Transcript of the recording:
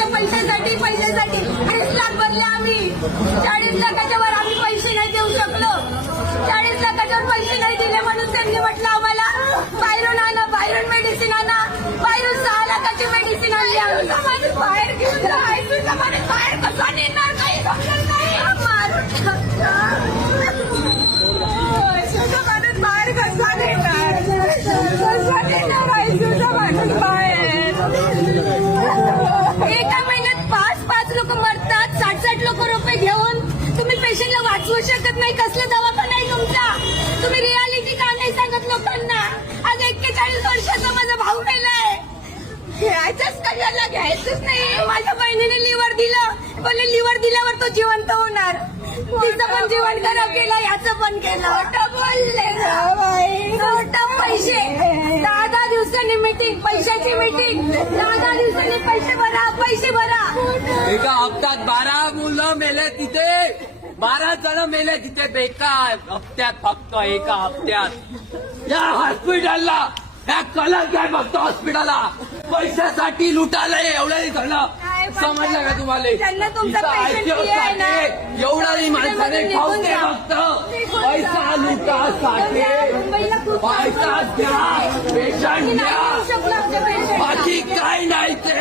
फक्त पैशासाठी 40 लाख भरले आम्ही. 40 लाखाच्या वर आम्ही पैसे नाही देऊ शकलो. 40 लाखाच्या वर पैसे नाही दिले म्हणून त्यांनी म्हटलं आम्हाला बाहेरून आणा, बाहेरून मेडिसिन आणा. बाहेरून 6 लाखाची मेडिसिन आणली आम्ही. समाज बाहेर घेऊन जायचं, समाज बाहेर कसा नेणार काही समजत नाही. समाजात बाहेर कसा नेणार, कसा नेणार आयसीयूचा माणूस बाहेर. एका महिन्यात 5 लोक मरतात, 60 लोक रुपये घेऊन. तुम्ही पेशंटला वाचवू शकत नाही. कसला दवाखाना आहे तुमचा? तुम्ही रियालिटी का नाही सांगत लोकांना? आज 41 वर्षाचा माझा भाऊ मेलाय. घ्यायचंच कशाला, घ्यायचंच नाही. माझ्या बहिणीने लिव्हर दिलं, बोलले लिव्हर दिल्यावर तो जिवंत होणार. तिचं पण जीवन खराब केलं, याचं पण केलं. खोटं बोलले खोटं. पैसे 10 दिवसांनी मीटिंग, पैशाची मीटिंग. 10 दिवसांनी पैसे भरा, पैसे भरा. एका हप्त्यात 12 मुलं मेले तिथे, 12 जण मेले तिथे एका हप्त्यात, फक्त एका हप्त्यात. या हॉस्पिटलला या कलर काय फक्त हॉस्पिटलला पैशासाठी लुटायला एवढं झालं. समजलं का तुम्हाला? त्यांना तुमचा एवढा माणसाने खाऊते फक्त पैसा लुटासाठी. पैसा द्या, पेशंट द्या, बाकी काय नाही ते.